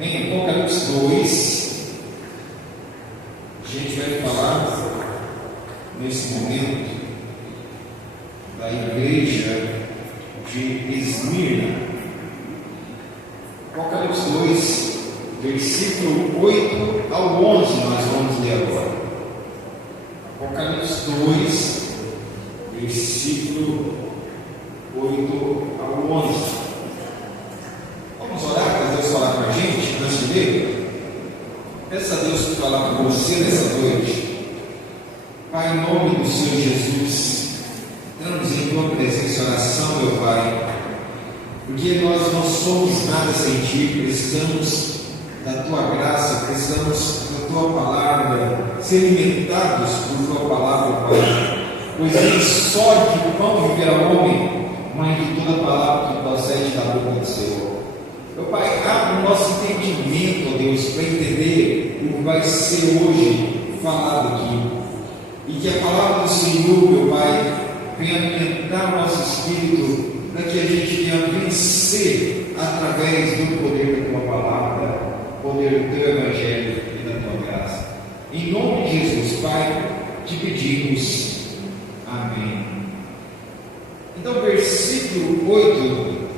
Em Apocalipse 2, a gente vai falar nesse momento da igreja de Esmirna. Apocalipse 2, versículo 8 ao 11, nós vamos ler agora. Apocalipse 2, versículo 8 ao 11. Vamos orar para Deus falar com a gente antes de ler? Peça a Deus para falar com você nessa noite. Pai, em nome do Senhor Jesus, entramos em tua presença e oração, meu Pai, porque nós não somos nada sem ti, precisamos da tua graça, precisamos da tua palavra, ser alimentados por tua palavra, Pai, pois nem só de pão viverá o homem, mas de toda palavra que procede da boca do Senhor. Meu Pai, abre o nosso entendimento, ó Deus, para entender o que vai ser hoje falado aqui, e que a palavra do Senhor, meu Pai, venha alimentar o nosso espírito, para que a gente venha vencer através do poder da tua palavra, poder do teu evangelho e da tua graça. Em nome de Jesus, Pai, te pedimos. Amém. Então, versículo 8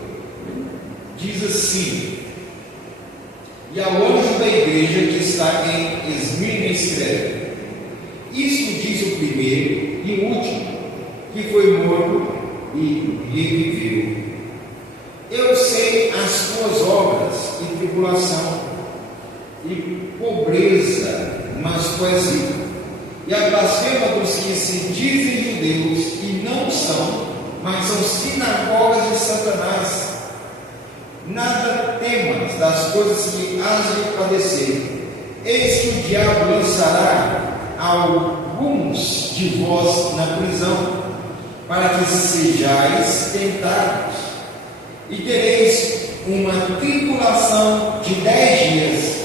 diz assim: e ao anjo da igreja que está em Esmirna escreve: isto diz o primeiro e o último, que foi morto e reviveu. Eu sei as tuas obras e tribulação e pobreza, mas tu és rico, e a blasfema dos que se dizem judeus e não são, mas são sinagogas de Satanás. Nada temas das coisas que hás de padecer. Eis que o diabo lançará alguns de vós na prisão, para que sejais tentados, e tereis uma tribulação de 10 dias.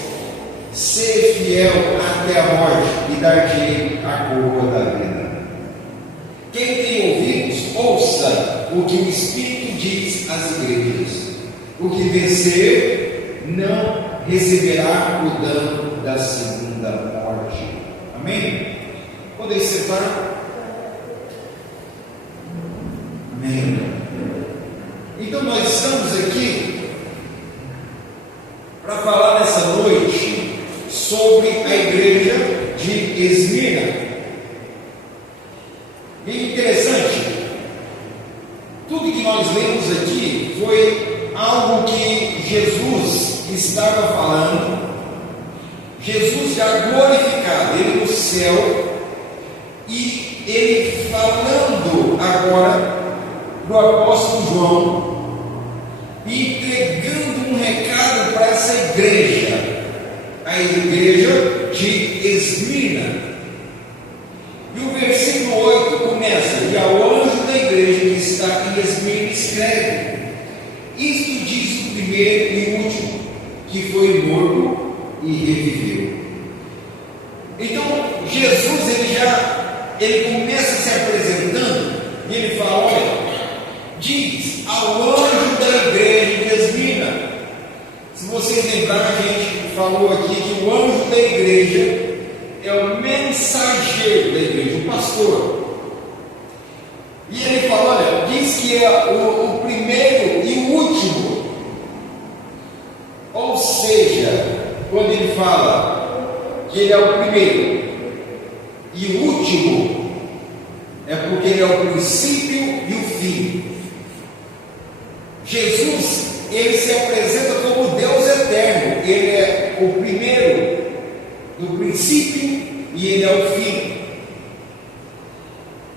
Ser fiel até a morte, e dar-te a coroa da vida. Quem tem ouvidos, ouça o que o Espírito diz às igrejas. O que vencer não receberá o dano da segunda morte. Amém? Podem sentar? Amém. Então nós estamos aqui para falar nessa noite sobre a igreja de Esmirna. E interessante, tudo que nós lemos aqui foi algo que Jesus estava falando, Jesus já glorificado, ele no céu, e ele falando agora do apóstolo João, e entregando um recado para essa igreja, a igreja de Esmirna. E o versículo 8 começa: e ao anjo da igreja que está em Esmirna escreve: isto diz o primeiro e o último, que foi morto e reviveu. Então Jesus ele começa se apresentando e ele fala: olha, diz ao anjo da igreja de Esmirna. Se vocês lembrarem, a gente falou aqui que o anjo da igreja é o mensageiro da igreja, o pastor. E ele fala: olha, diz que é o primeiro e o último. Ou seja, quando ele fala que ele é o primeiro e o último, é porque ele é o princípio e o fim. Jesus, ele se apresenta como Deus eterno. Ele é o primeiro do princípio e ele é o fim.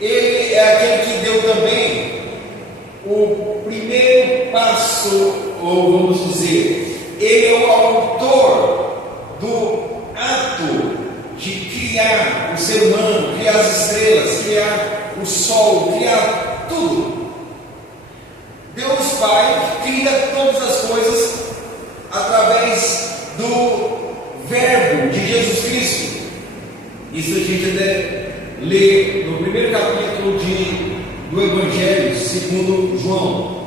Ele é aquele que deu também o primeiro passo, ou vamos dizer, ele é o autor do ato de criar o ser humano, criar as estrelas, criar o sol, criar tudo. Deus Pai cria todas as coisas através do Verbo de Jesus Cristo. Isso a gente até lê no primeiro capítulo do Evangelho segundo João.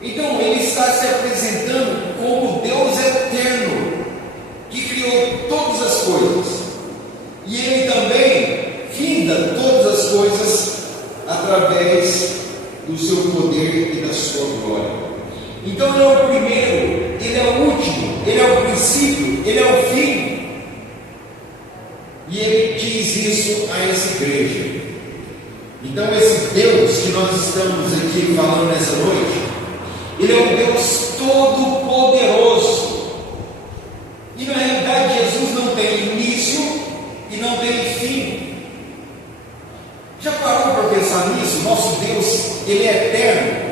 Então ele está se apresentando como Deus eterno. criou todas as coisas, e Ele também finda todas as coisas através do seu poder e da sua glória. Então Ele é o primeiro, Ele é o último, Ele é o princípio, Ele é o fim. E Ele diz isso a essa igreja. Então esse Deus que nós estamos aqui falando nessa noite, Ele é um Deus todo-poderoso. E na realidade Jesus não tem início e não tem fim. Já parou para pensar nisso? Nosso Deus, Ele é eterno.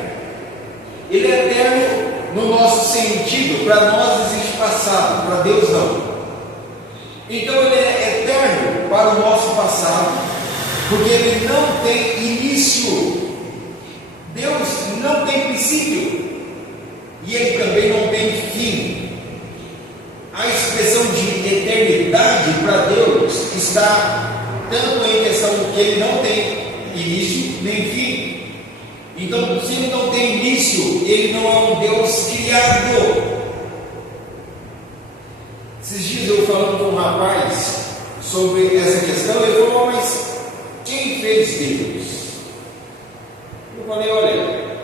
Ele é eterno no nosso sentido. Para nós existe passado, para Deus não. Então Ele é eterno para o nosso passado, porque Ele não tem início. Deus não tem princípio e Ele também não tem fim. A expressão de eternidade para Deus está tanto em questão que Ele não tem início nem fim. Então, se Ele não tem início, Ele não é um Deus criado. Esses dias eu falando com um rapaz sobre essa questão, ele falou: mas quem fez Deus? Eu falei: olha,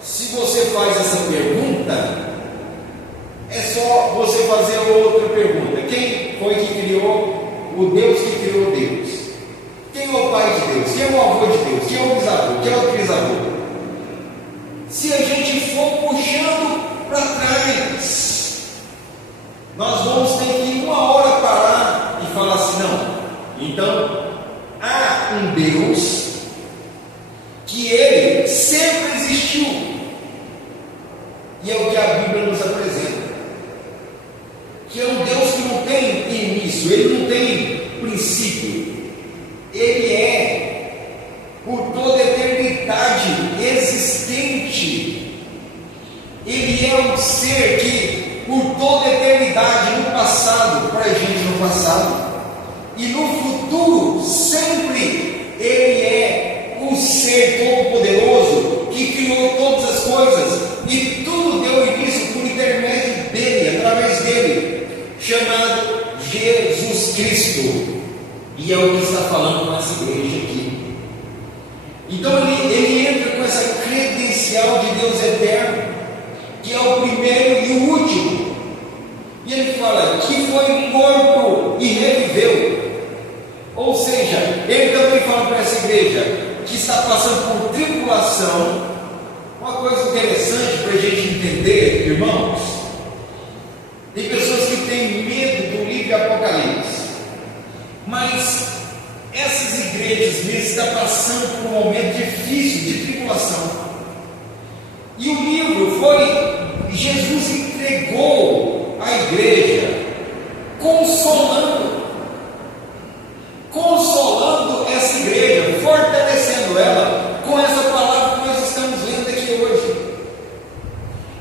se você faz essa pergunta, é só você fazer outra pergunta: quem foi que criou o Deus que criou Deus? Quem é o pai de Deus? Quem é o avô de Deus? Quem é o bisavô? Quem é o trisavô? Se a gente for puxando para trás, nós vamos ter que uma hora parar e falar assim: não, então há um Deus que Ele sempre existiu, e é o que a Bíblia nos apresenta, que é um Deus que não tem início, Ele não tem princípio, Ele é por toda a eternidade existente. Ele é um ser que por toda a eternidade, no passado, para a gente no passado, e no futuro, sempre Ele é o ser todo-poderoso que criou todas as coisas, e tudo deu início por intermédio dele, através dele, chamado Jesus Cristo. E é o que está falando com essa igreja aqui. Então ele entra com essa credencial de Deus eterno, que é o primeiro e o último. E ele fala que foi morto e reviveu. Ou seja, ele também fala para essa igreja que está passando por tribulação. Uma coisa interessante para a gente entender, irmãos: tem pessoas que têm medo do livro Apocalipse, mas essas igrejas mesmo estão passando por um momento difícil de tribulação. E o livro foi, Jesus entregou à igreja, consolando essa igreja, fortalecendo ela com essa palavra que nós estamos lendo aqui hoje.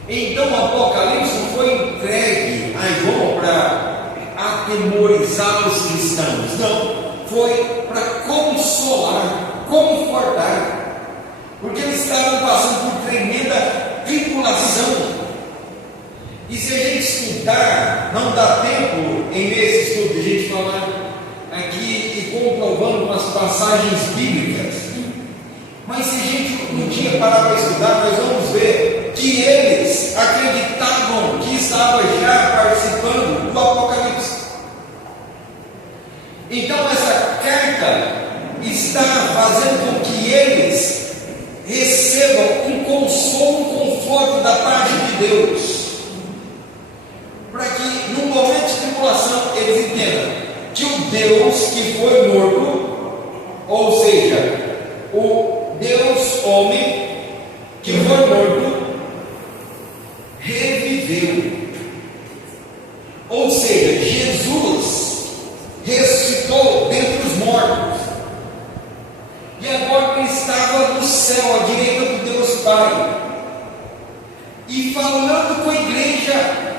Então o Apocalipse não foi entregue a João para atemorizar os cristãos, não, foi para consolar, confortar, porque eles estavam passando por tremenda tribulação. E se a gente estudar, não dá tempo em esse estudo de a gente falar aqui e comprovando com as passagens bíblicas, mas se a gente um dia parar para estudar, nós vamos ver que eles acreditavam que estava já participando do Apocalipse. Então essa carta está fazendo com que eles recebam um consolo, um conforto da parte de Deus, para que no momento de tribulação eles entendam que o Deus que foi morto, ou seja, o Deus homem que foi morto, reviveu. Ou seja, Jesus ressuscitou dentre os mortos, e agora ele estava no céu, à direita do Deus Pai, e falando com a igreja.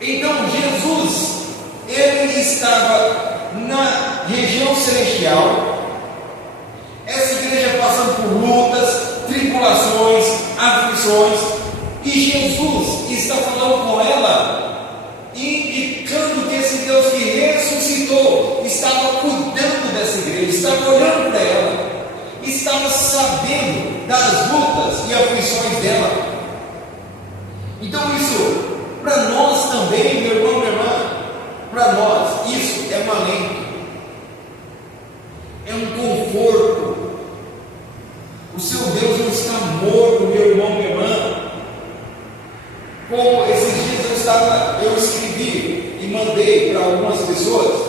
Então Jesus, ele estava na região celestial, essa igreja passando por lutas, tribulações, aflições, e Jesus está falando com ela, e Deus que ressuscitou estava cuidando dessa igreja, estava olhando para ela, estava sabendo das lutas e aflições dela. Então isso, para nós também, meu irmão, minha irmã, para nós, isso é um alento, é um conforto. O seu Deus não está morto, meu irmão, minha irmã. Como esses dias eu escrevi e mandei para algumas pessoas.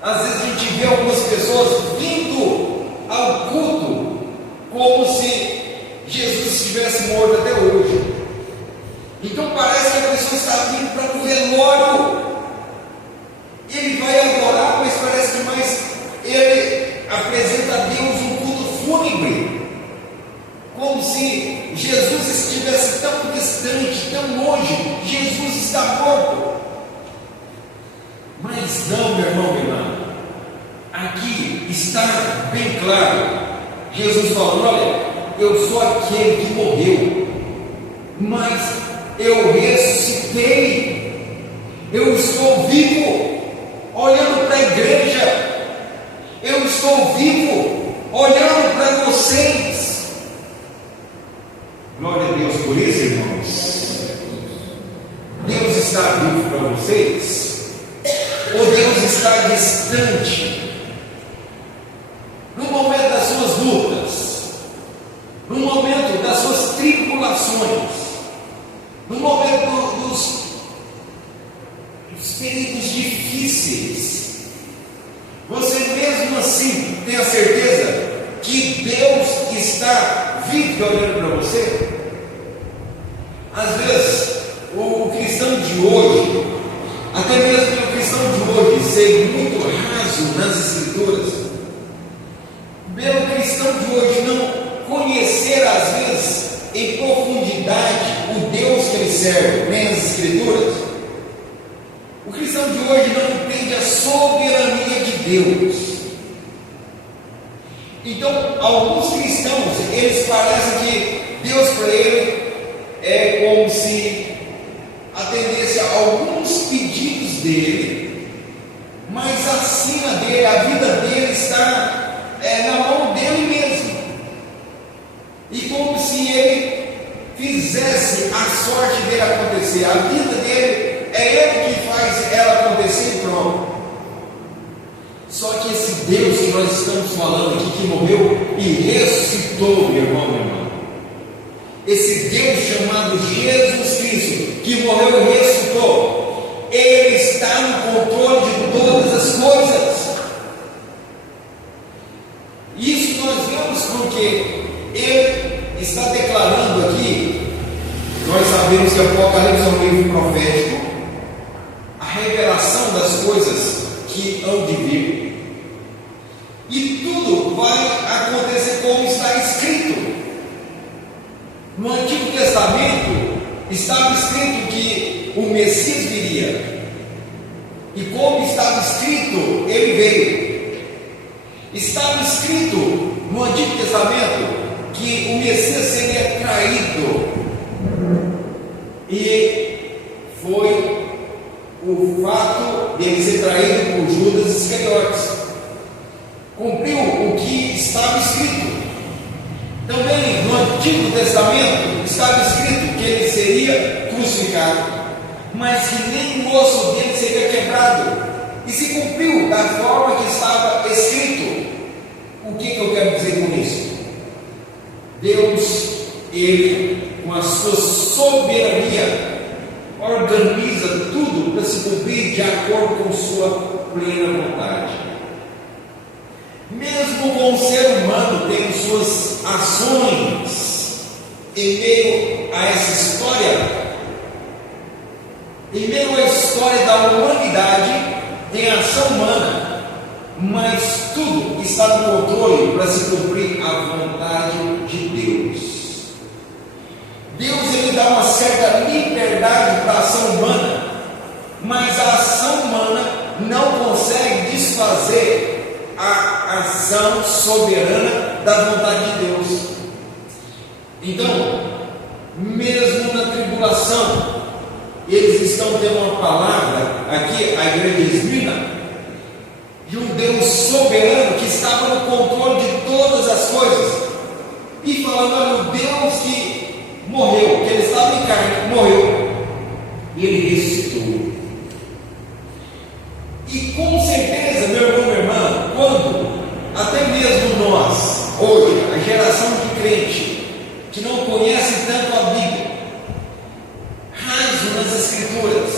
Às vezes a gente vê algumas pessoas vindo ao culto como se Jesus estivesse morto até hoje. Então parece que a pessoa está vindo para um velório. Ele vai adorar, mas parece que mais ele apresenta a Deus um culto fúnebre, como se Jesus estivesse tão distante, tão longe. Jesus está morto. Mas não, meu irmão, minha irmã, aqui está bem claro, Jesus falando: olha, eu sou aquele que morreu, mas eu ressuscitei, eu estou vivo, olhando para a igreja, eu estou vivo, olhando para vocês. Glória a Deus por isso, irmãos. Deus está vivo para vocês? Ou Deus está distante? No momento das suas lutas, no momento das suas tribulações, no momento dos períodos difíceis, você mesmo assim tem a certeza que Deus está vivo olhando para você? Às vezes o cristão de hoje, até mesmo o cristão de hoje, ser muito raso nas escrituras, pelo cristão de hoje não conhecer às vezes em profundidade o Deus que ele serve, nem as escrituras, o cristão de hoje não entende a soberania de Deus. Então, alguns cristãos, eles parecem que Deus para ele é como se atendesse a alguns pedidos dele, mas acima dele, a vida dele está na mão dele mesmo, e como se ele fizesse a sorte dele acontecer. A vida dele é ele que faz ela acontecer e pronto. Só que esse Deus que nós estamos falando aqui, que morreu e ressuscitou, meu irmão, minha irmã, esse Deus chamado Jesus Cristo, que morreu e ressuscitou, ele está no controle de todas as coisas. Isso nós vemos porque ele está declarando aqui. Nós sabemos que o Apocalipse é um livro profético, a revelação das coisas que hão de vir, e tudo vai acontecer como está escrito. No Antigo Testamento estava escrito que o Messias viria, e como estava escrito, ele veio. Estava escrito no Antigo Testamento que o Messias seria traído, e foi o fato dele ser traído por Judas Iscariotes. Cumpriu o que estava escrito. Também no Antigo Testamento estava escrito que ele seria crucificado, mas que nem o osso dele seria quebrado, e se cumpriu da forma que estava escrito. O que eu quero dizer com isso? Deus, ele, com a sua soberania, organiza tudo para se cumprir de acordo com sua plena vontade. Mesmo com o ser humano tendo suas ações em meio a essa história, em meio à história da humanidade, tem ação humana, mas tudo está no controle para se cumprir a vontade de Deus. Deus, ele dá uma certa liberdade para a ação humana, mas a ação humana não consegue desfazer a ação soberana da vontade de Deus. Então, mesmo na tribulação, eles estão tendo uma palavra aqui, a igreja de Esmirna, de um Deus soberano que estava no controle de todas as coisas, e falando: olha, o Deus que morreu, que ele estava em carne, morreu, e ele ressuscitou. E com certeza, meu irmão, minha irmã, quando até mesmo nós, hoje, a geração de crente, que não conhece tanto a Bíblia, raso nas Escrituras,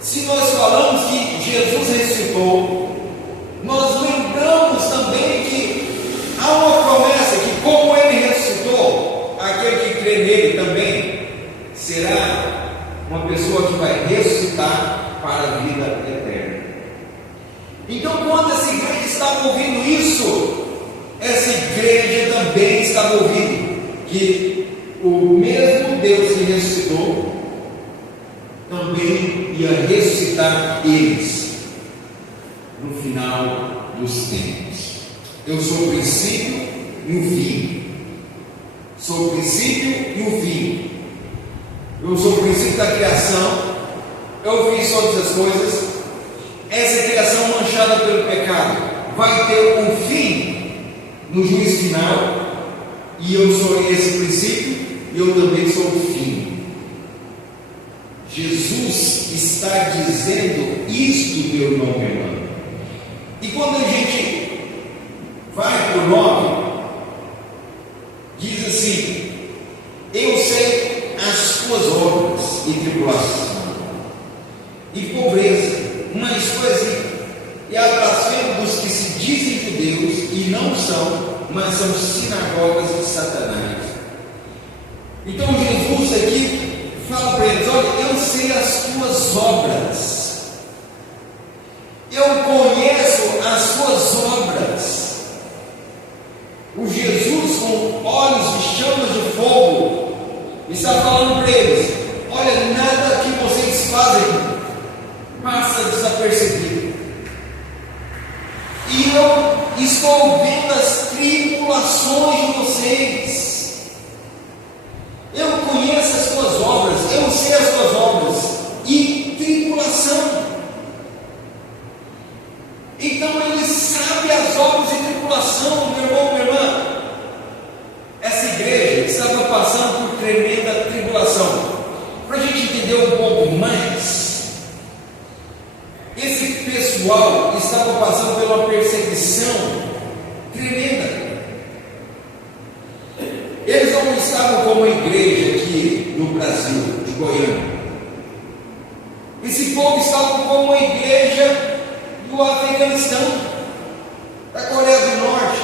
se nós falamos que Jesus ressuscitou, nós lembramos também que há uma promessa que, como ele ressuscitou, aquele que crê nele também será uma pessoa que vai ressuscitar para a vida eterna. Então, quando essa igreja estava ouvindo isso, essa igreja também estava ouvindo que o mesmo Deus que ressuscitou também ia ressuscitar eles no final dos tempos. Eu sou o princípio e o fim. Sou o princípio e o fim. Eu sou o princípio da criação. Eu fiz todas as coisas. Essa criação manchada pelo pecado vai ter um fim no juízo final. E eu sou esse princípio e eu também sou o fim. Jesus está dizendo isto, meu irmão, minha irmã. E quando a gente vai para o 9, diz assim: eu sei as tuas obras e tribulação, e pobreza, mas coisa, e a blasfêmia dos que se dizem judeus e não são, mas são sinagogas de Satanás. Então Jesus aqui fala para eles: olha, eu sei as tuas obras, eu conheço as suas obras. O Jesus com olhos de chamas de fogo está falando para eles: olha, nada que vocês fazem passa desapercebido, e eu estou vendo as tribulações de vocês. Eu conheço as suas obras, eu sei as suas obras e tribulação. Então ele sabe as obras e tribulação, meu irmão, minha irmã. Essa igreja estava passando por tremenda tribulação. Para a gente entender um pouco mais, esse pessoal estava passando por uma perseguição tremenda. Eles não estavam como a igreja aqui no Brasil, de Goiânia. Esse povo estava como a igreja do Afeganistão, da Coreia do Norte.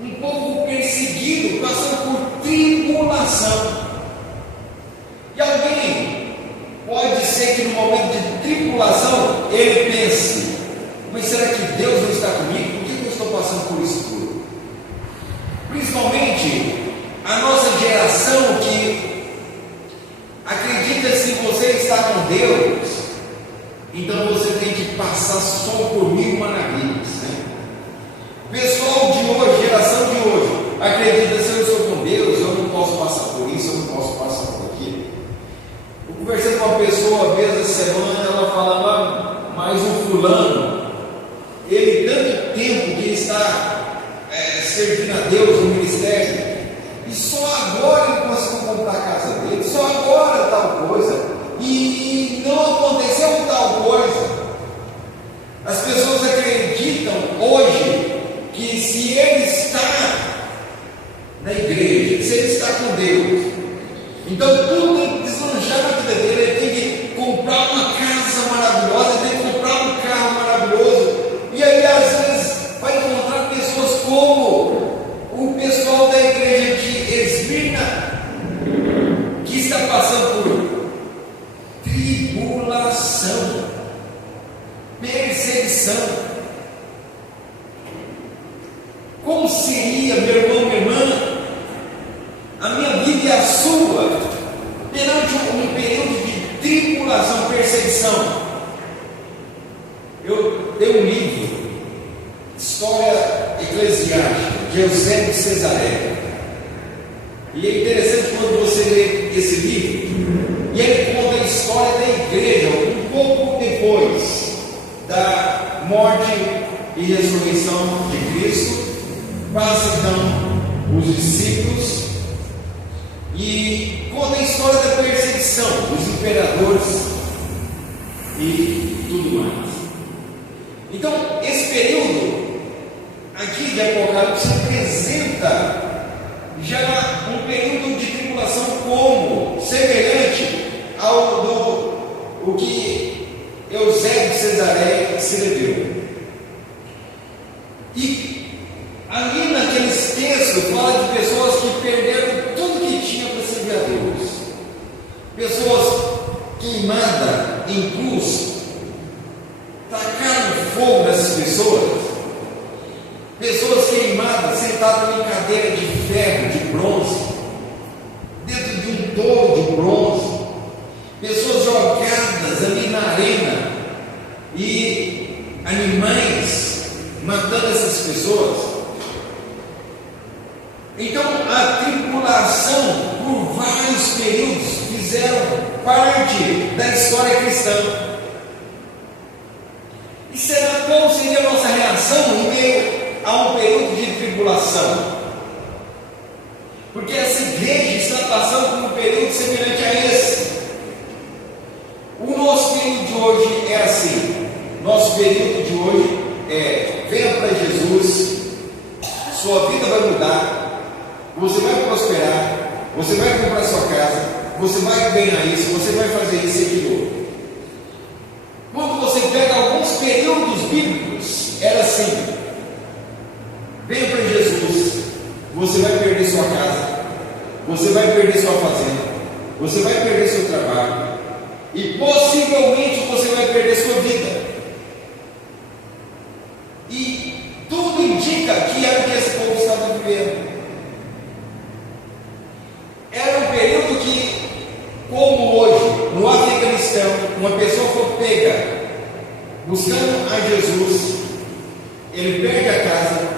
Um povo perseguido, passando por tribulação. E alguém pode ser que no momento de tribulação ele pense: mas será que Deus não está comigo? Por que eu estou passando por isso tudo? Principalmente a nossa geração que acredita que se você está com Deus, então você tem que passar só por 1000 maravilhas, né? Pessoal de hoje, geração de hoje, acredita que se eu estou com Deus, eu não posso passar por isso, eu não posso passar por aquilo. Eu conversei com uma pessoa uma vez essa semana, ela falava: mas o fulano, ele tanto tempo que está servindo a Deus no ministério, e só agora ele conseguiu comprar a casa dele, só agora tal coisa, e não aconteceu tal coisa. As pessoas acreditam hoje que se ele está na igreja, se ele está com Deus, então tudo tem que deslanchar na vida dele. Ele tem que comprar uma casa maravilhosa, ele tem que comprar um carro maravilhoso. E aí às vezes vai encontrar pessoas como o pessoal da igreja de Esmirna, que está passando por tribulação, perseguição. Como seria, meu irmão, minha irmã, a minha vida e a sua perante um período de tribulação, perseguição? Eu dei um livro, História Eclesiástica, de Eusébio de Cesareia, e é interessante quando você lê esse livro e ele conta a história da igreja um pouco depois da morte e ressurreição de Cristo. Passa então os discípulos e conta a história da perseguição dos imperadores e tudo mais. Então, esse período aqui de Apocalipse apresenta já um período de tribulação como semelhante ao do o que Eusébio de Cesareia escreveu. E ali naqueles textos fala de pessoas que perderam tudo que tinha para servir a Deus, pessoas queimadas em cruz, tacaram fogo nessas pessoas, pessoas queimadas sentadas em cadeira de ferro, de bronze, dentro de um touro de bronze, pessoas jogadas ali na arena e animais matando essas pessoas. Então a tribulação por vários períodos fizeram parte da história cristã. E será qual seria a nossa reação em meio a um período de tribulação? Porque essa igreja está passando por um período semelhante a esse. O nosso período de hoje é assim. Nosso período de hoje é: venha para Jesus, sua vida vai mudar, você vai prosperar, você vai comprar sua casa, você vai ganhar isso, você vai fazer isso e aquilo. Quando você pega alguns períodos bíblicos, era assim: venha para Jesus, você vai perder sua casa, você vai perder sua fazenda, você vai perder seu trabalho e possivelmente você vai perder sua vida. E tudo indica que era o que esse povo estava vivendo. Era um período que, como hoje, no Afeganistão, uma pessoa for pega buscando a Jesus, ele perde a casa,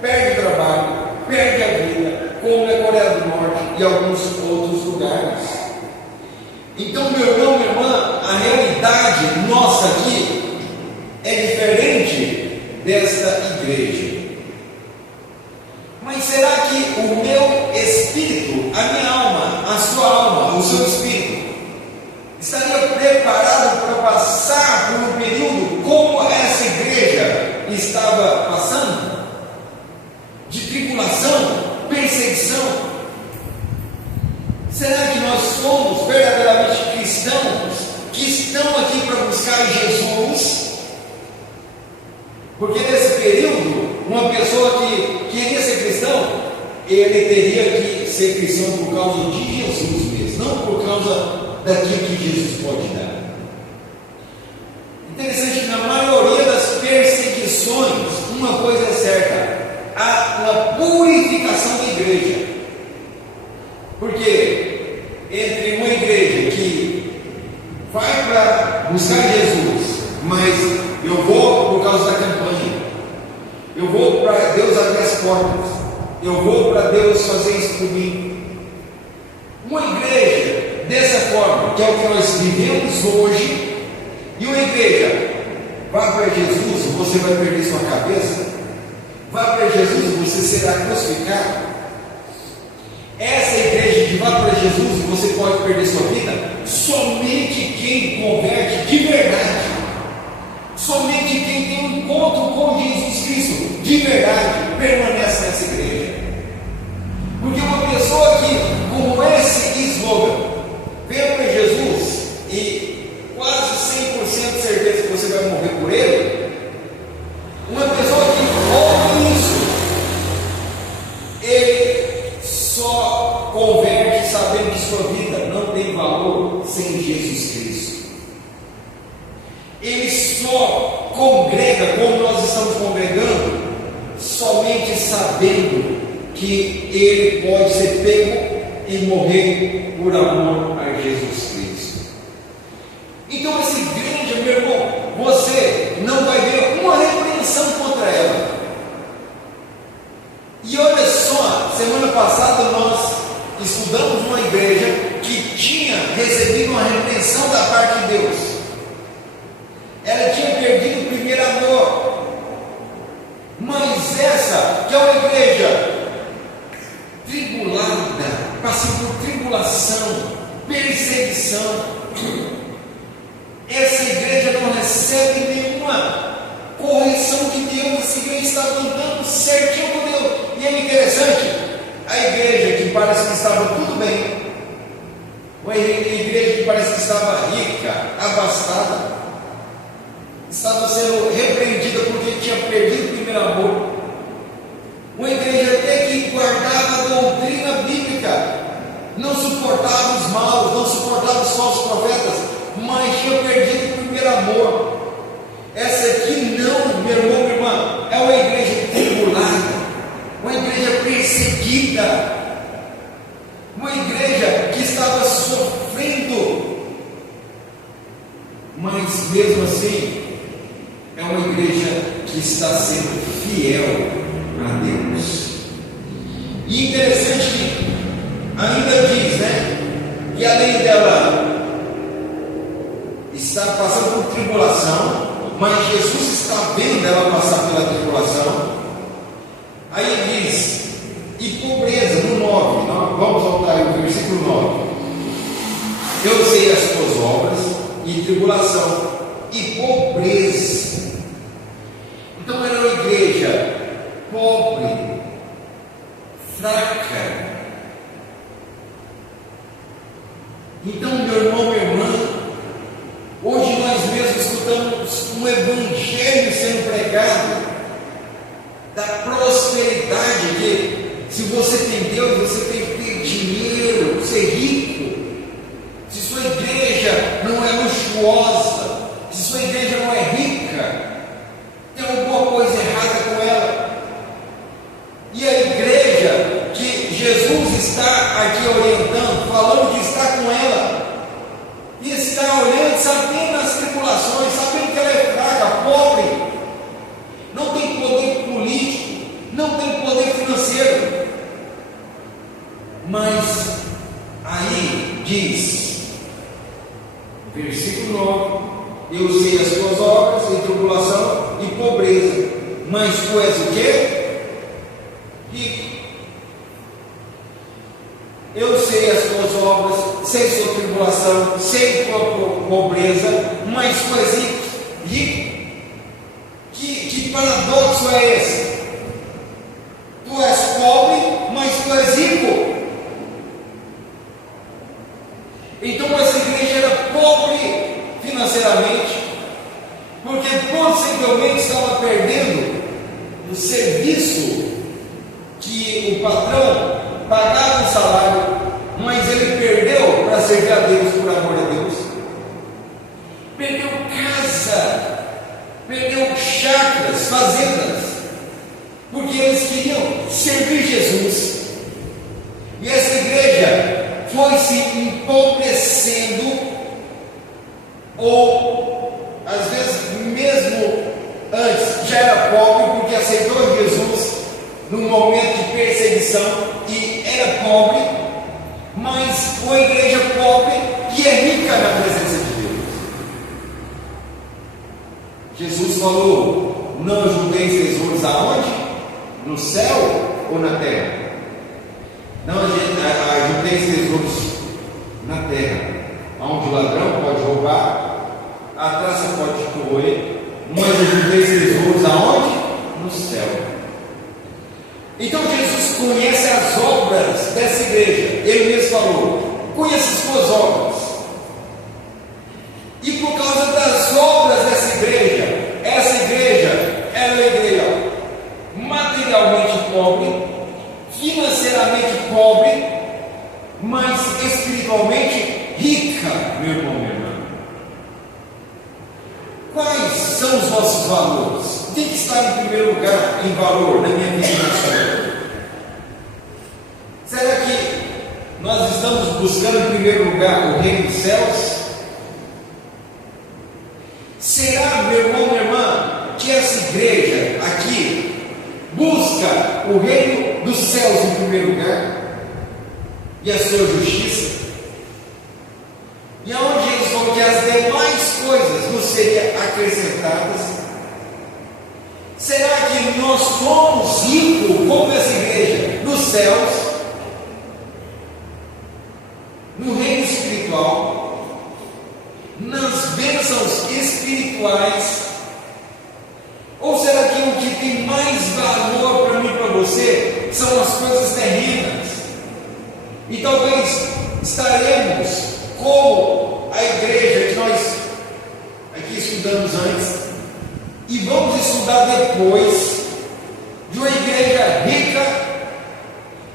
perde o trabalho, perde a vida, como na Coreia do Norte e alguns outros lugares. Então, meu irmão, minha irmã, a realidade nossa aqui é diferente desta igreja. Mas será que o meu espírito, a minha alma, a sua alma, o seu espírito, estaria preparado para passar por um período como essa igreja estava passando? De tribulação, perseguição? Será que nós somos verdadeiramente cristãos que estão aqui para buscar Jesus? Porque nesse período, uma pessoa que queria ser cristão, ele teria que ser cristão por causa de Jesus mesmo, não por causa daquilo que Jesus pode dar. Interessante que na maioria das perseguições, uma coisa é certa: há uma purificação da igreja. Porque entre uma igreja que vai para buscar Jesus, mas eu vou por causa da campanha, eu vou para Deus abrir as portas, eu vou para Deus fazer isso por mim. Uma igreja dessa forma, que é o que nós vivemos hoje, e uma igreja, vá para Jesus, você vai perder sua cabeça, vá para Jesus, você será crucificado. Essa igreja de vá para Jesus, você pode perder sua vida. Somente quem converte de verdade, somente quem tem um encontro com Jesus Cristo de verdade, permanece nessa igreja. Porque uma pessoa que, como esse slogan, veio para Jesus e quase 100% de certeza que você vai morrer por ele, uma pessoa que ouve isso, ele só converte sabendo que sua vida não tem valor sem Jesus Cristo. Ele só congrega como nós estamos congregando, somente sabendo que ele pode ser pego e morrer por amor a Jesus Cristo. Então essa igreja, meu irmão, você não vai ver uma repreensão contra ela. E olha só, semana passada nós estudamos uma igreja que tribulação, perseguição. Essa igreja não recebe nenhuma correção de Deus. Essa igreja estava andando certinho com Deus. E é interessante, a igreja que parece que estava tudo bem, uma igreja que parece que estava rica, abastada, estava sendo repreendida porque tinha perdido o primeiro amor. Uma igreja até que guardava a doutrina bíblica, não suportava os maus, não suportava os falsos profetas, mas tinha perdido o primeiro amor. Essa aqui não, meu irmão, minha irmã, é uma igreja tribulada, uma igreja perseguida, uma igreja que estava sofrendo, mas mesmo assim, é uma igreja que está sendo fiel a Deus. E interessante que ainda diz, que além dela estar passando por tribulação, mas Jesus está vendo ela passar pela tribulação. Aí diz, e pobreza, no 9, vamos voltar aí no versículo 9. Eu sei as tuas obras, e tribulação, e pobreza. Então era uma igreja pobre, fraca. Então, meu irmão, minha irmã, hoje nós mesmos escutamos um evangelho sendo pregado da prosperidade, que se você tem Deus, você tem que ter dinheiro, ser rico. Se sua igreja não é luxuosa, se sua igreja não é rica, tem alguma coisa errada com ela. E a igreja que Jesus está aqui orientando, falando que está com ela, e está olhando, sabendo as tribulações, sabendo que ela é fraca, pobre, não tem poder político, não tem poder financeiro, mas aí diz, versículo 9: eu sei as tuas obras, e tribulação e pobreza, mas tu és o quê? Rico. Eu sei as tuas obras, sei sua tribulação, sei tua pobreza, mas tu és rico. Que paradoxo é esse? Tu és pobre, mas tu és rico. Então essa igreja era pobre financeiramente, porque possivelmente estava perdendo o serviço que o patrão pagava um salário, mas ele perdeu para servir a Deus, por amor a Deus. Perdeu casa, perdeu chácaras, fazendas, porque eles queriam servir Jesus. E essa igreja foi se empobrecendo, ou às vezes mesmo antes já era pobre, porque aceitou Jesus num momento de perseguição e era pobre, mas uma igreja pobre que é rica na presença de Deus. Jesus falou: não junteis tesouros aonde? No céu ou na terra? Não junteis tesouros na terra, onde o ladrão pode roubar, a traça pode corroer, mas junteis tesouros aonde? No céu. Então Jesus conhece as obras dessa igreja. Ele mesmo falou: conhece as suas obras. E por causa das obras dessa igreja, essa igreja era uma igreja materialmente pobre, financeiramente pobre, mas espiritualmente rica, meu irmão, minha irmã. Quais são os nossos valores? O que está em primeiro lugar em valor na minha vida e na sua? Será que nós estamos buscando em primeiro lugar o reino dos céus? Será, meu irmão, minha irmã, que essa igreja aqui busca o reino dos céus em primeiro lugar e a sua justiça? E aonde Jesus falou que as demais coisas nos seriam acrescentadas? Será que nós somos ricos como essa igreja nos céus? no reino espiritual, nas bênçãos espirituais? Ou será que o que tem mais valor para mim e para você são as coisas terrenas? E talvez estaremos como a igreja que nós aqui estudamos antes, e vamos estudar depois de uma igreja rica,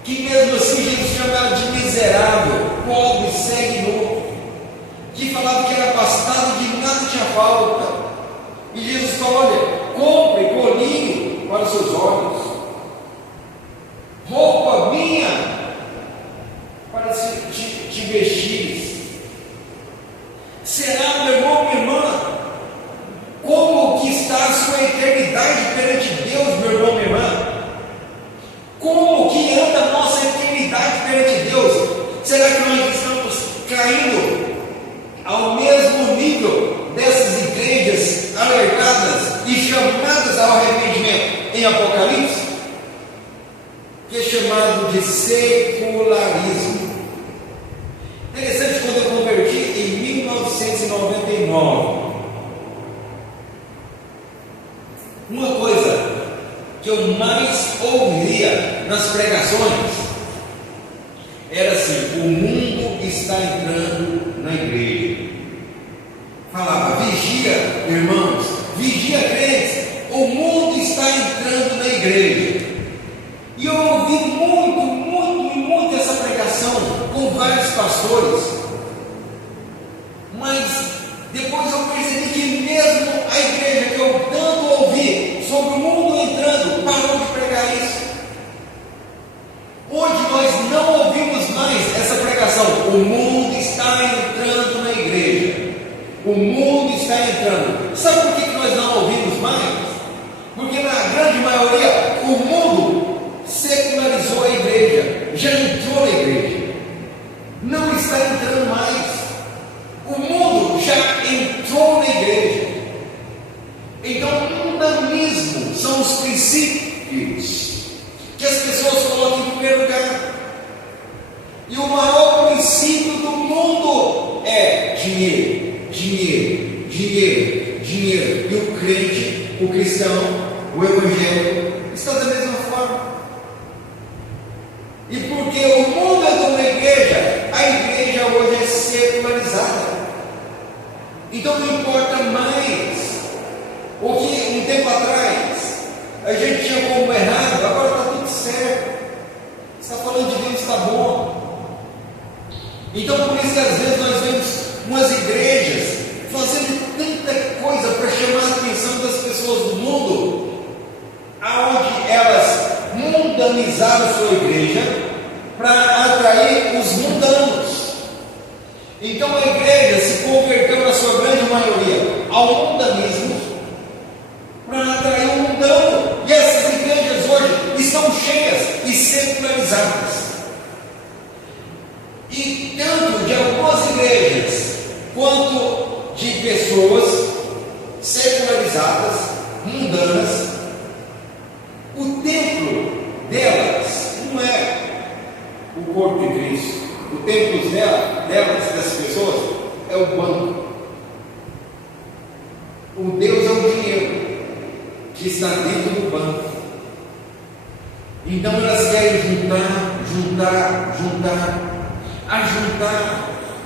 que mesmo assim Jesus chamava de miserável, pobre, cego e nu, que falava que era abastado, de nada tinha falta. E Jesus falou: olha, compre colinho para os seus olhos, roupa minha para te vestir. Será, meu irmão, minha irmã, como que está a sua eternidade perante Deus, meu irmão, minha irmã? Como que anda a nossa eternidade perante Deus? Será que nós estamos caindo ao mesmo nível dessas igrejas alertadas e chamadas ao arrependimento em Apocalipse, que é chamado de secularismo? Interessante, quando eu converti em 1999, uma coisa que eu mais ouvia nas pregações era assim: o mundo está entrando na igreja. Falava: vigia, irmãos, vigia, crentes, o mundo está entrando na igreja. E eu ouvi muito essa pregação com vários pastores, mas depois eu percebi que mesmo a igreja que eu tanto ouvi sobre o mundo entrando parou de pregar isso. Hoje nós não ouvimos mais essa pregação: o mundo está entrando na igreja, o mundo está entrando. Sabe por que nós não ouvimos mais? Porque na grande maioria o mundo secularizou a igreja, já entrou na igreja, não está entrando mais. O mundo já entrou na igreja. Então, o mundanismo são os princípios que as pessoas colocam em primeiro lugar. E o maior princípio do mundo é dinheiro, dinheiro, dinheiro, dinheiro. E o crente, o cristão, o evangélico está da mesma forma. E porque o mundo é de uma igreja, a igreja hoje é secularizada. Então não importa mais o que um tempo atrás a gente tinha como errado, agora está tudo certo. Está falando de Deus, está bom. Então por isso que às vezes nós vemos umas igrejas fazendo tanta coisa para chamar a atenção das pessoas do mundo, aonde elas mundanizaram sua igreja para atrair os mundanos. Então a igreja se converteu, na sua grande maioria, ao mundanismo para atrair o mundano. E essas igrejas hoje estão cheias e secularizadas. E tanto de algumas igrejas quanto de pessoas secularizadas, mundanas, o templo delas não é o corpo de Cristo. O templo delas, dessas pessoas, é o banco. O Deus é o dinheiro que está dentro do banco. Então elas querem juntar,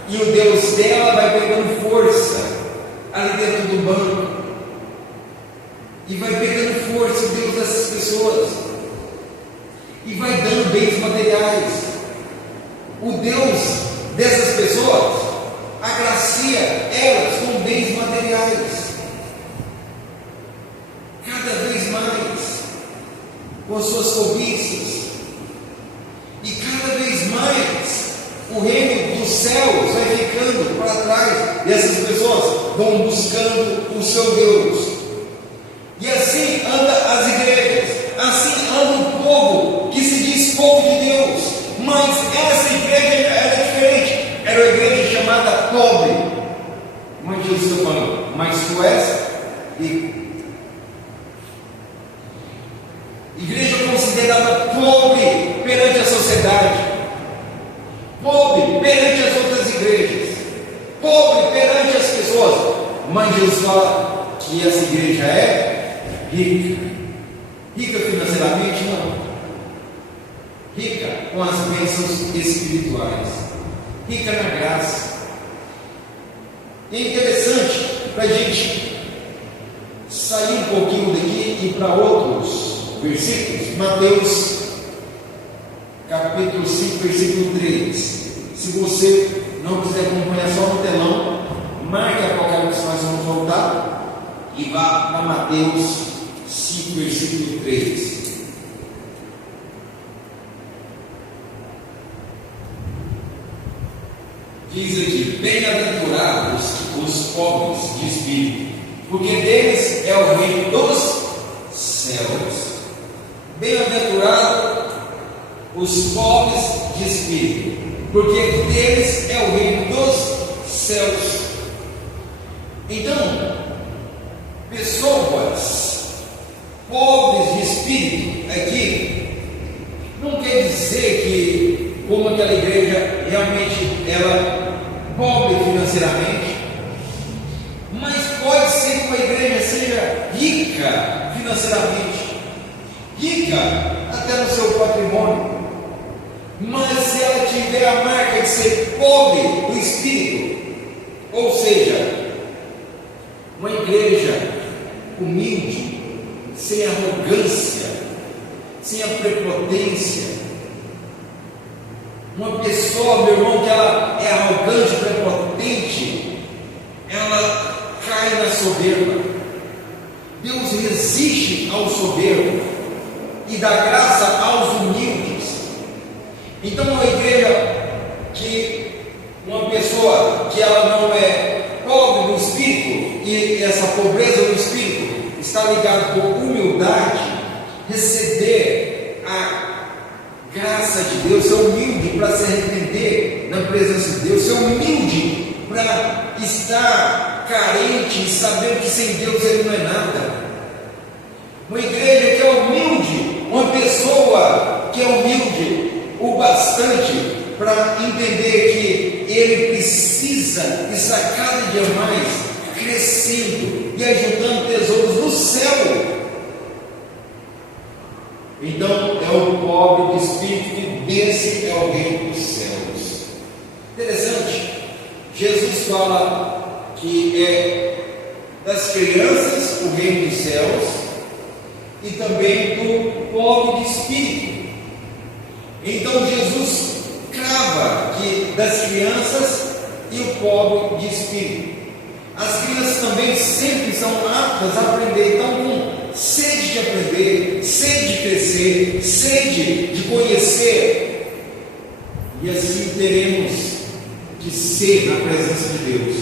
e o Deus dela vai pegando força ali dentro do banco, e vai pegando força o Deus dessas pessoas, e vai dando bens materiais. O Deus dessas pessoas agracia elas com bens materiais, cada vez mais, com suas cobiças, e cada vez mais o reino dos céus vai ficando para trás, e essas pessoas vão buscando o seu Deus. E assim anda as igrejas, assim anda o povo que se diz povo de Deus. Mas essa igreja era diferente, era uma igreja chamada pobre. Mas Jesus está falando: mas tu és rico. Igreja considerada pobre perante a sociedade, pobre perante as outras Mas Jesus fala que essa igreja é rica. Rica financeiramente? Não. Rica com as bênçãos espirituais. Rica na graça. E é interessante para a gente sair um pouquinho daqui e ir para outros versículos. Mateus capítulo 5, versículo 3. Se você não quiser acompanhar só no telão, marque Apocalipse, nós vamos voltar e vá para Mateus 5, versículo 3. Diz aqui: bem-aventurados os pobres de espírito, porque deles é o reino dos céus. Bem-aventurados os pobres de espírito, porque deles é o reino dos céus. Então, pessoas pobres de espírito aqui não quer dizer que, como aquela igreja realmente ela pobre financeiramente, mas pode ser que uma igreja seja rica financeiramente, rica até no seu patrimônio, mas se ela tiver a marca de ser pobre do espírito, ou seja, uma igreja humilde, sem arrogância, sem a prepotência, uma pessoa, meu irmão, que ela é arrogante, prepotente, ela cai na soberba. Deus resiste ao soberbo e dá graça aos humildes. Então, uma igreja que uma pessoa que ela não é pobre no espírito, e essa pobreza no espírito está ligada com humildade, receber a graça de Deus, ser humilde para se arrepender na presença de Deus, ser humilde para estar carente e saber que sem Deus ele não é nada. Uma igreja que é humilde, uma pessoa que é humilde o bastante para entender que ele precisa estar cada dia mais crescendo e ajudando tesouros no céu. Então é o pobre de espírito que desse é o reino dos céus. Interessante, Jesus fala que é das crianças o reino dos céus e também do pobre de espírito. Então Jesus crava que das crianças e o pobre de espírito. As crianças também sempre são aptas a aprender, então com sede de aprender, sede de crescer, sede de conhecer, e assim teremos que ser na presença de Deus,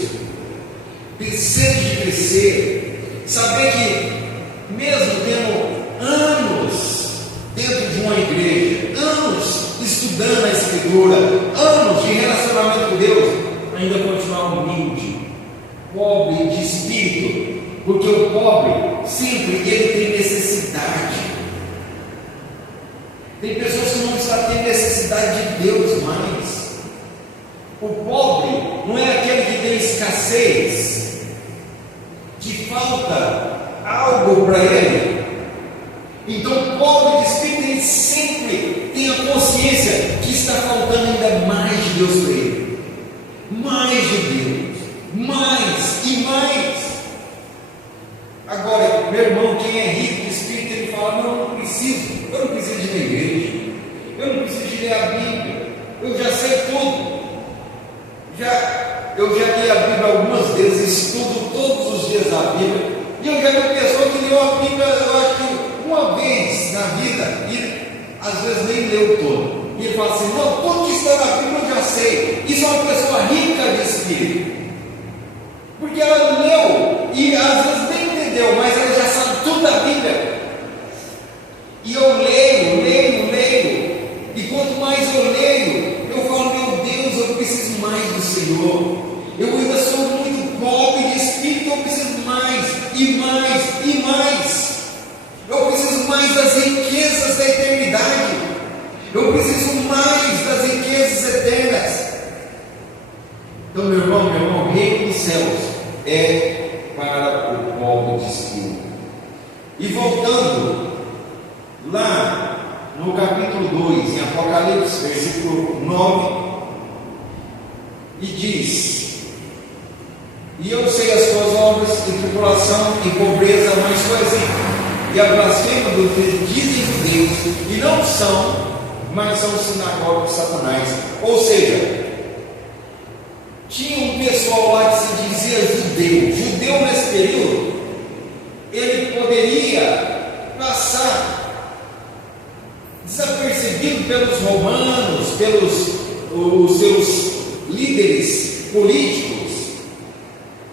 ter sede de crescer, saber que mesmo tendo anos dentro de uma igreja, anos estudando a Escritura, anos de relacionamento com Deus, ainda continuar humilde, pobre de espírito, porque o pobre sempre ele tem necessidade. Tem pessoas que não estão tendo necessidade de Deus mais. O pobre não é aquele que tem escassez, que falta algo para ele. Então o pobre de espírito ele sempre tem a consciência que está faltando ainda mais de Deus para ele, mais de Deus, mais e mais. Agora, meu irmão, quem é rico de espírito, ele fala: não, eu não preciso de ir na igreja, eu não preciso de ler a Bíblia, eu já sei tudo, eu já li a Bíblia algumas vezes, estudo todos os dias a Bíblia, e eu já vi uma pessoa que leu a Bíblia, eu acho que uma vez na vida, e às vezes nem leu todo, e ele fala assim: não, tudo que está na Bíblia eu já sei. Isso é uma pessoa rica de espírito, porque ela leu, e às vezes nem entendeu, mas ela já sabe tudo da Bíblia. E eu leio, e quanto mais eu leio, eu falo: meu Deus, eu preciso mais do Senhor, eu ainda sou muito pobre de espírito, eu preciso mais, e mais, e mais. Eu preciso mais das riquezas da eternidade, eu preciso mais das riquezas eternas. Então, meu irmão, o reino dos céus é para o pobre de espírito. E voltando lá no capítulo 2, em Apocalipse, versículo 9, e diz: e eu sei as tuas obras, e tribulação, e pobreza, mas tu és rico, e a blasfema do que dizem judeus, e não são, mas são sinagoga de Satanás. Ou seja, tinha um pessoal lá que se dizia judeu. Judeu nesse período, ele poderia passar desapercebido pelos romanos, pelos os seus líderes políticos,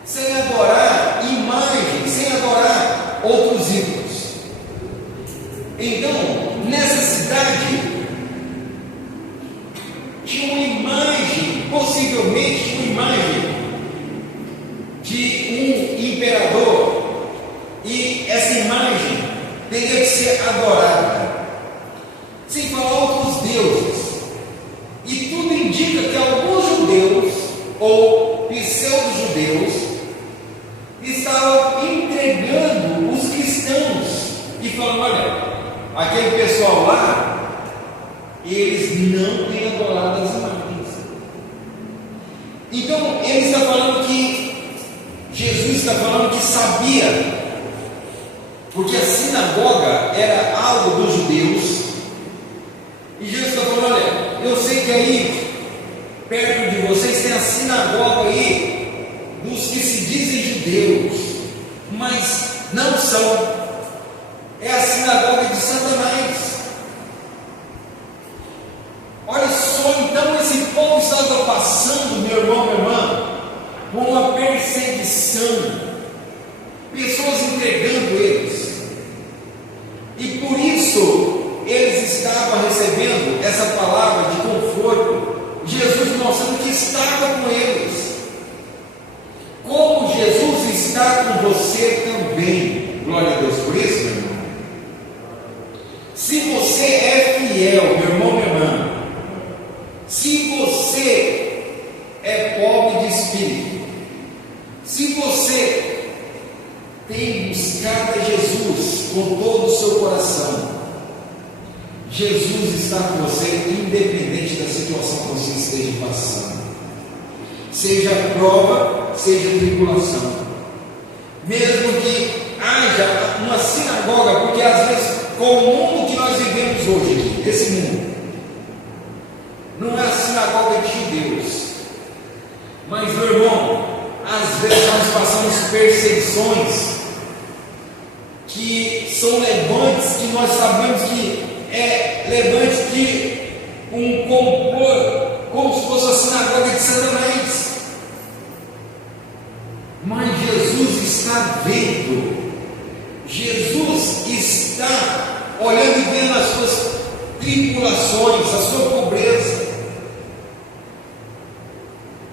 sem adorar imagens, sem adorar outros ídolos. Então, nessa cidade, tinha uma imagem, possivelmente uma imagem de um imperador, e essa imagem teria que ser adorada, sem falar outros deuses. E tudo indica que alguns judeus, ou pseudo-judeus, estavam entregando os cristãos e falando: olha, aquele pessoal lá, eles não têm adorado as imagens. Então ele está falando que Jesus está falando que sabia, porque a sinagoga era algo dos judeus, e Jesus está falando: olha, eu sei que aí perto de vocês tem a sinagoga aí dos que se dizem judeus, mas não são. É a sinagoga de Satanás. Olha só, então esse povo estava passando, meu irmão, minha irmã, por uma perseguição, pessoas entregando eles, e por isso eles estavam recebendo essa palavra de conforto, Jesus mostrando que estava com eles, como Jesus está com você também. Glória a Deus por isso, meu irmão. Se você é fiel, meu irmão, minha irmã, se você é pobre de espírito, se você tem buscado a Jesus com todo o seu coração, Jesus está com você, independente da situação que você esteja passando, seja prova, seja tribulação, mesmo que haja uma sinagoga, porque às vezes, com o mundo que nós vivemos hoje aqui, esse mundo, não é a sinagoga de judeus, mas, meu irmão, às vezes nós passamos perseguições que são levantes, que nós sabemos que é levante de um complô, como se fosse a sinagoga de Satanás. Mas Jesus está vendo, Jesus está olhando e vendo as suas tribulações, a sua pobreza.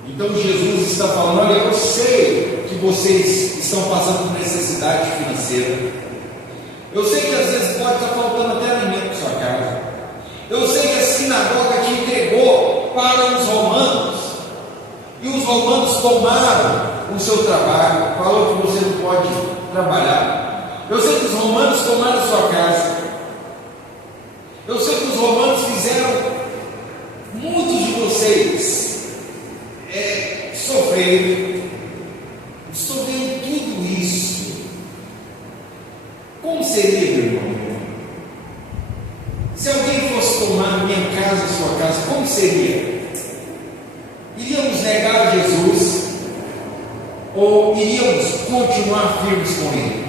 Então Jesus está falando: olha, eu sei que vocês estão passando por necessidade financeira, eu sei que às vezes pode estar faltando até alimento na sua casa, eu sei que a sinagoga te entregou para os romanos, e os romanos tomaram o seu trabalho, falou que você não pode trabalhar. Eu sei que os romanos tomaram a sua casa, eu sei que os romanos fizeram muitos de vocês sofrerem. Estou vendo tudo isso. Como seria, meu irmão? Se alguém fosse tomar minha casa, sua casa, como seria? Iríamos negar Jesus ou iríamos continuar firmes com Ele?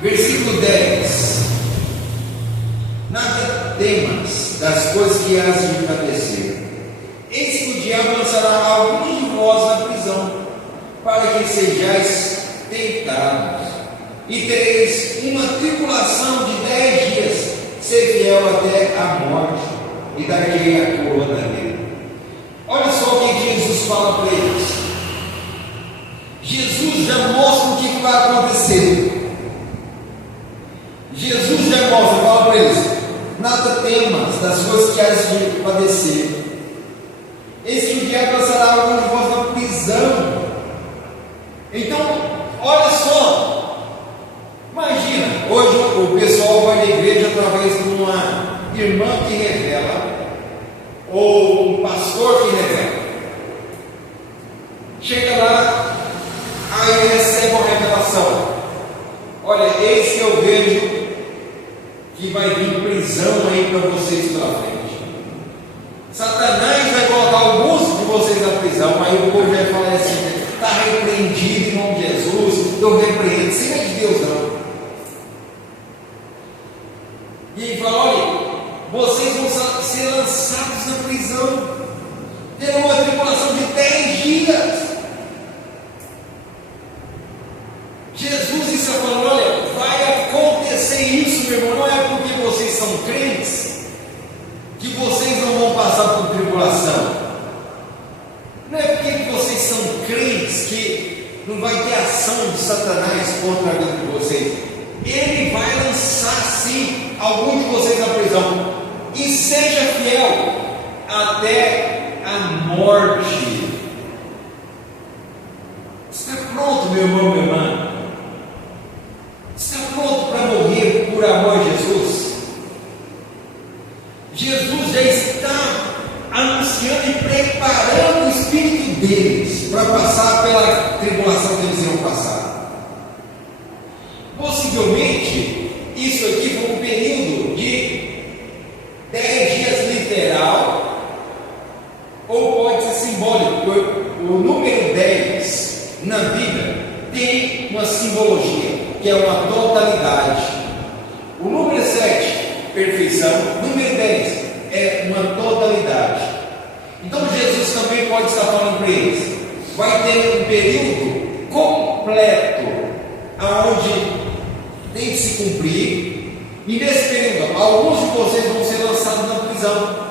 Versículo 10: nada temas das coisas que hás de padecer. Eis que o diabo lançará alguns de vós na prisão, para que sejais tentados, e tereis uma tribulação de 10 dias. Ser fiel até a morte, e darei a coroa dele. Olha só o que Jesus fala para eles. Jesus já mostra o que vai acontecer. Jesus já mostra, fala para eles: nada temas das coisas que hás de padecer. Eis que o diabo lançará alguns de vós na prisão. Então ou um pastor que revela. Chega lá, aí ele recebe uma revelação: olha, eis que eu vejo que vai vir prisão aí para vocês pela frente. Satanás vai colocar alguns de vocês na prisão. Aí o povo vai falar assim: está repreendido em nome de Jesus, eu repreendo. Isso não é de Deus, não. E ele fala: olha, vocês vão ser lançados na prisão, terão uma tribulação de 10 dias. Jesus está falando: olha, vai acontecer isso, meu irmão. Não é porque vocês são crentes que vocês não vão passar por tribulação. Não é porque vocês são crentes que não vai ter ação de Satanás contra a vida de vocês. Ele vai lançar sim algum de vocês na prisão. E seja fiel até a morte. Está pronto, meu irmão, minha irmã? Está pronto para morrer por amor a Jesus? Jesus já está anunciando e preparando o espírito deles para passar pela tribulação que eles iam passar. Possivelmente, isso aqui foi um período de 10 dias literal, ou pode ser simbólico. O número 10 na Bíblia tem uma simbologia, que é uma totalidade. O número 7, perfeição. O número 10 é uma totalidade. Então Jesus também pode estar falando para eles: vai ter um período completo aonde tem que se cumprir, e nesse período alguns de vocês vão ser lançados na prisão.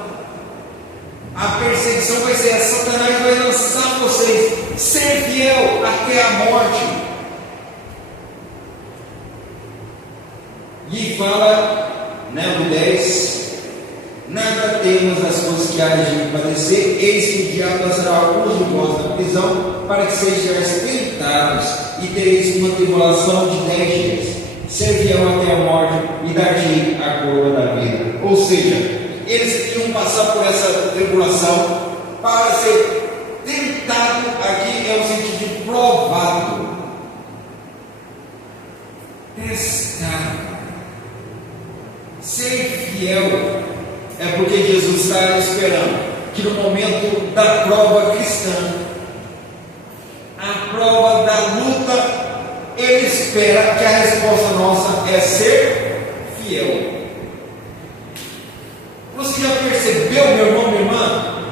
A perseguição vai ser essa: Satanás vai lançar vocês, ser fiel até a morte. E fala, no 10: nada temas das coisas que há de padecer, eis que o diabo lançará alguns de vós na prisão, para que sejais tentados, e tereis uma tribulação de 10 dias. Ser fiel até a morte, e dar-te a coroa da vida. Ou seja, eles iam passar por essa tribulação para ser tentado. Aqui é o sentido de provado, testado. Ser fiel é porque Jesus está esperando que no momento da prova cristã, a prova da luta, Ele espera que a resposta nossa é ser fiel. Você já percebeu, meu irmão, minha irmã,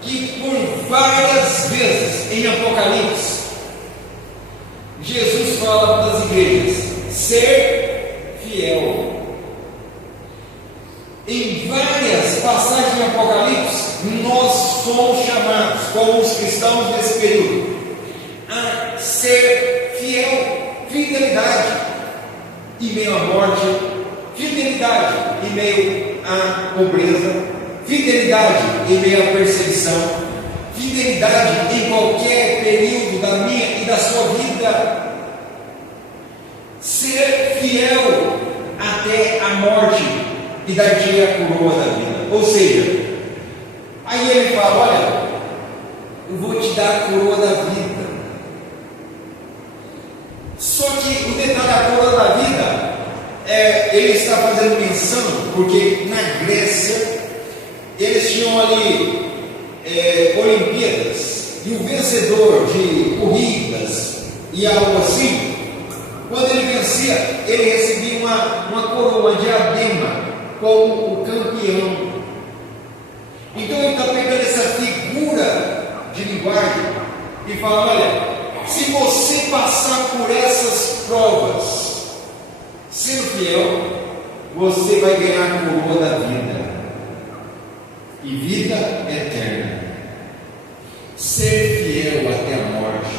que por várias vezes em Apocalipse, Jesus fala para as igrejas: ser fiel. Em várias passagens de Apocalipse, nós somos chamados, como os cristãos desse período, a ser fiel. Fidelidade em meio à morte, fidelidade em meio à pobreza, fidelidade em meio à perseguição, fidelidade em qualquer período da minha e da sua vida. Ser fiel até a morte, e dar-te a coroa da vida. Ou seja, aí ele fala: olha, eu vou te dar a coroa da vida. Só que o detalhe da coroa da vida, ele está fazendo menção, porque na Grécia eles tinham ali Olimpíadas, e o vencedor de corridas e algo assim, quando ele vencia, ele recebia uma coroa, uma diadema, como o campeão. Então ele está pegando essa figura de linguagem e fala: olha, se você passar por essas provas sendo fiel, você vai ganhar a coroa da vida, e vida eterna. Ser fiel até a morte,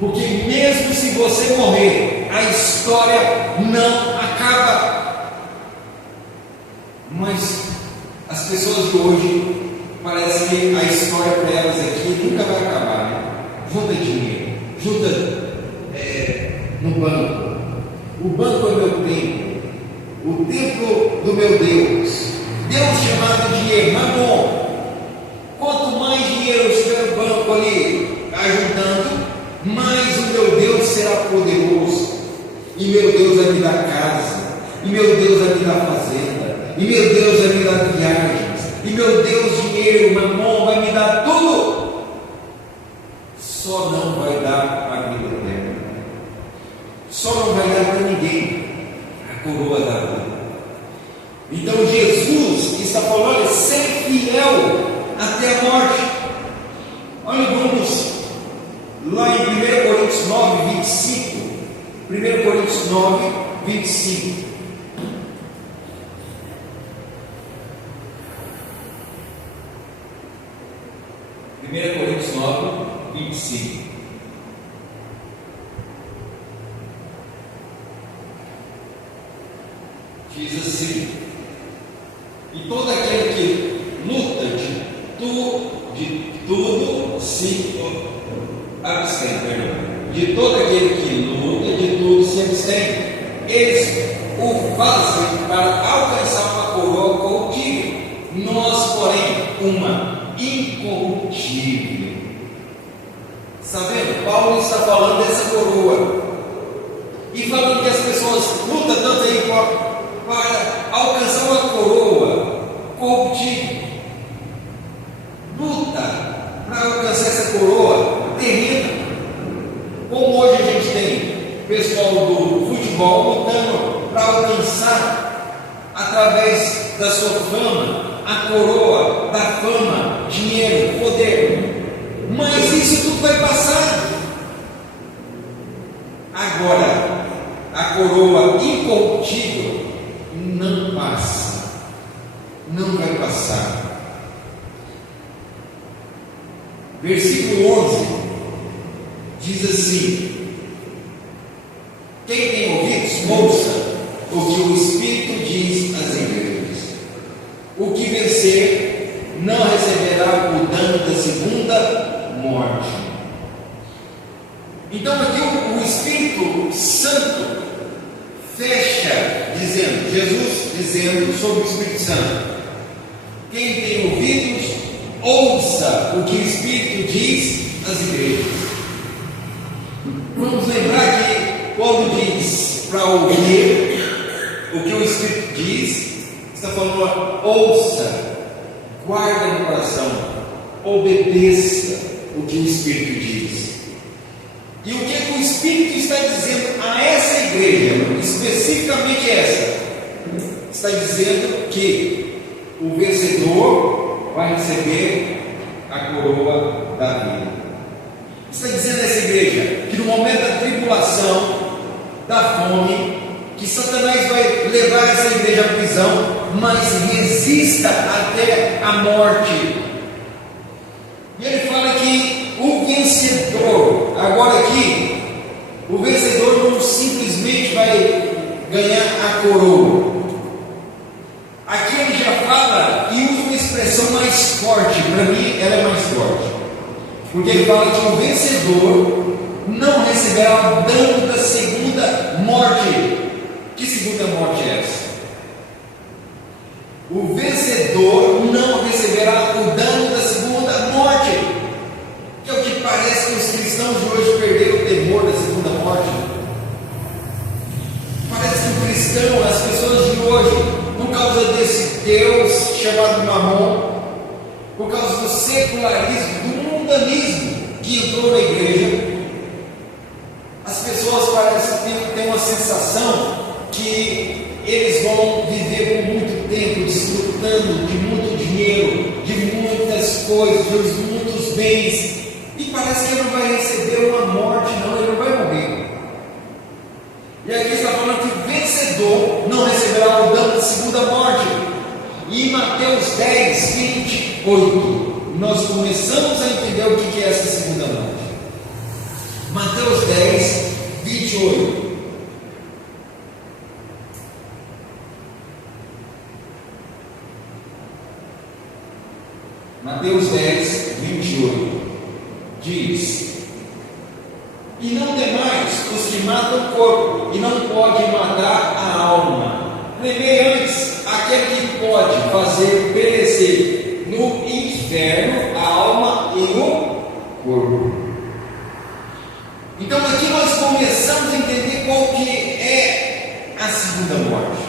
porque mesmo se você morrer, a história não acaba. Mas as pessoas de hoje, parece que a história para elas aqui nunca vai acabar, né? Junta dinheiro, junta no banco. O banco é meu templo, o templo do meu Deus, Deus chamado de Mamon, dinheiro, mamão, vai me dar tudo, só não vai dar a vida eterna, só não vai dar para ninguém a coroa da vida. Então Jesus está falando, olha, ser fiel até a morte. Olha, vamos lá em 1 Coríntios 9, 25. 1 Coríntios 9, 25. Coríntios 9, 25. Diz assim: e todo aquele que luta de tudo se abstém, de todo aquele que luta de tudo se abstém. Eles o fazem para alcançar uma coroa corruptível, nós, porém, uma incorruptível. Está vendo? Paulo está falando dessa coroa e falando que as pessoas lutam tanto aí para alcançar uma coroa corruptível, luta para alcançar essa coroa terrena, como hoje a gente tem pessoal do futebol lutando para alcançar, através da sua fama, a coroa da fama, dinheiro, poder. Mas isso tudo vai passar. Agora, a coroa incorruptível não passa, não vai passar. Versículo 11 diz assim: quem tem ouvidos, ouça o que o Espírito diz às igrejas. O que vencer não receberá o dano da segunda morte. Então aqui o Espírito Santo fecha dizendo, Jesus dizendo sobre o Espírito Santo: quem tem ouvidos, ouça o que o Espírito diz às igrejas. Vamos lembrar que quando diz para ouvir o que o Espírito diz, está falando, ouça, guarda no coração, obedeça o que o Espírito diz. E o que o Espírito está dizendo a essa igreja, especificamente essa? Está dizendo que o vencedor vai receber a coroa da vida. Está dizendo a essa igreja que no momento da tribulação, da fome, que Satanás vai levar essa igreja à prisão, mas resista até a morte. E ele fala que o vencedor, agora aqui, o vencedor não simplesmente vai ganhar a coroa. Aqui ele já fala e usa uma expressão mais forte, para mim ela é mais forte, porque ele fala que o vencedor não receberá o dano da segunda morte. Que segunda morte é essa? O vencedor não receberá o dano da segunda morte, que é o que parece que os cristãos de hoje perderam o temor da segunda morte. Parece que o cristão, as pessoas de hoje, por causa desse Deus chamado Mamon, por causa do secularismo, do mundanismo que entrou na igreja, as pessoas parecem ter uma sensação que eles vão viver por muito tempo desfrutando de muito dinheiro, de muitas coisas, de muitos bens, e parece que ele não vai receber uma morte, não, ele não vai morrer. E aqui está falando que o vencedor não receberá o dano da segunda morte. E em Mateus 10, 28, nós começamos a entender o que é essa segunda morte. Mateus 10, 28. Mateus 10, 28 diz: e não temais os que matam o corpo, e não podem matar a alma. Temei antes aquele que pode fazer perecer no inferno a alma e o corpo. Então aqui nós começamos a entender qual que é a segunda morte.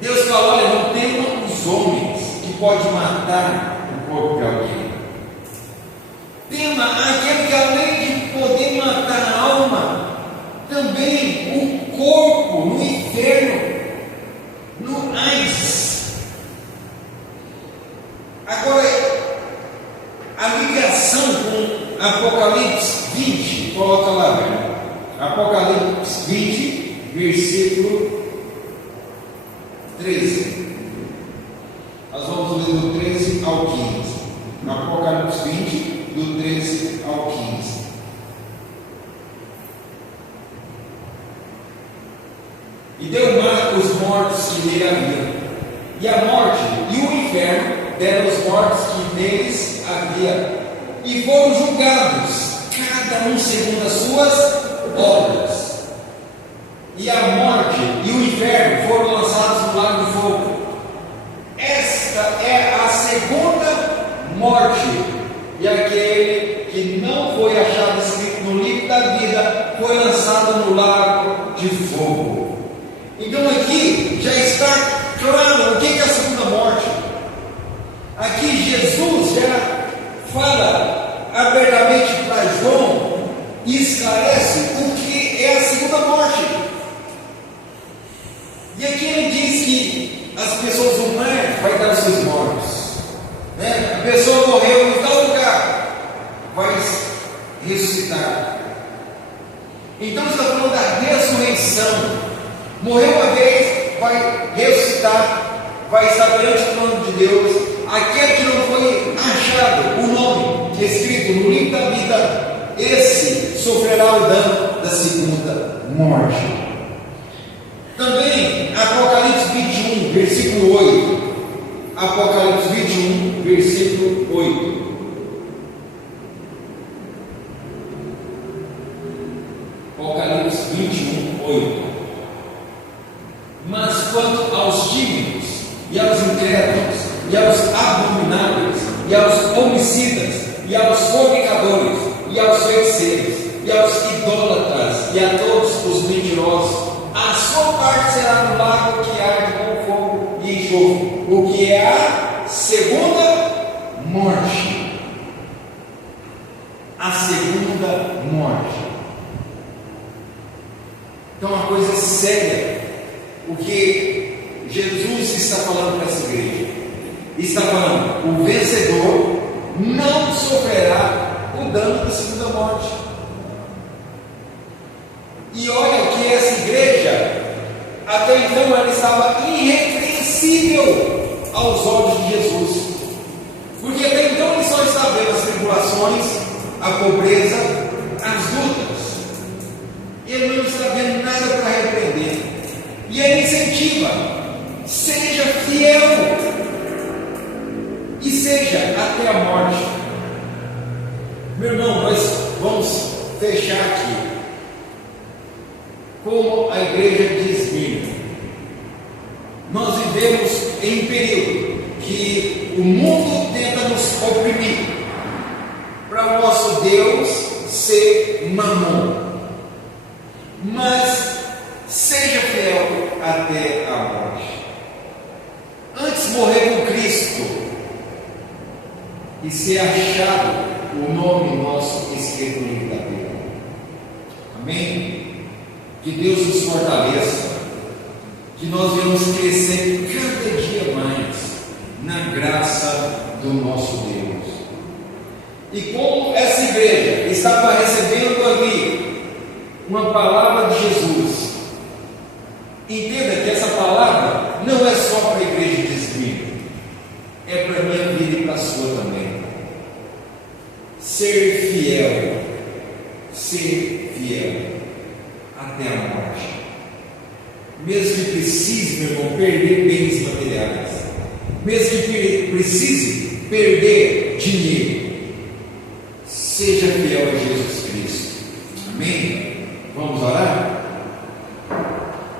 Deus fala: olha, não temam os homens que podem matar corpo de alguém. Tema aquele que, além de poder matar a alma, também o corpo no inferno, no Hades. Agora, a ligação com Apocalipse 20, coloca lá, velho. Apocalipse 20, versículo 13. Nós vamos ler do 13 ao 15. Apocalipse 20, do 13 ao 15. E deu mar os mortos que nele haviam, e a morte e o inferno deram os mortos que neles havia, e foram julgados, cada um segundo as suas obras. E a morte e o inferno foram lançados no lago de fogo. Esta é a segunda morte, e aquele que não foi achado escrito no livro da vida foi lançado no lago de fogo. Então aqui já está claro o que é a segunda morte. Aqui Jesus já fala abertamente para João e esclarece o que é a segunda morte. E aqui ele diz que as pessoas do mar vai dar os seus mortos, né? A pessoa morreu em tal lugar, vai ressuscitar. Então está falando da ressurreição. Morreu uma vez, vai ressuscitar, vai estar perante o trono de Deus. Aquele que não foi achado o nome escrito no livro da vida, esse sofrerá o dano da segunda morte. Também Apocalipse 21, versículo 8. Apocalipse 21, versículo 8. Apocalipse 21, 8. Mas quanto aos tímidos, e aos incrédulos, e aos abomináveis, e aos homicidas, e aos fornicadores, e aos feiticeiros, e aos idólatras, e a todos os mentirosos, a sua parte será no lago que arde com fogo e enxofre, o que é a segunda morte. A segunda morte. Então, uma coisa séria. O que Jesus está falando para essa igreja? Está falando: o vencedor não sofrerá o dano da segunda morte. E olha que essa igreja, até então, ela estava irrepreensível aos olhos de Jesus, porque até então ele só estava vendo as tribulações, a pobreza, as lutas. Ele não está vendo nada para repreender. E ele incentiva: seja fiel e seja até a morte. Meu irmão, nós vamos fechar aqui. Como a igreja de Esmirna, nós vivemos em um período que o mundo tenta nos oprimir, para o nosso Deus ser Mamon. Mas seja fiel até a morte. Antes morrer com Cristo e ser achado o nome nosso escrito no livro da vida. Amém? Que Deus nos fortaleça, que nós venhamos crescer cada dia mais na graça do nosso Deus. E como essa igreja estava recebendo ali uma palavra de Jesus, entenda que essa palavra não é só para a igreja de Esmirna, é para a minha vida e para a sua também. Ser fiel até a morte. Mesmo que precise, meu irmão, perder bens materiais, mesmo que precise perder dinheiro, seja fiel a Jesus Cristo. Amém? Vamos orar?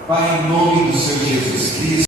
Pai, em nome do Senhor Jesus Cristo.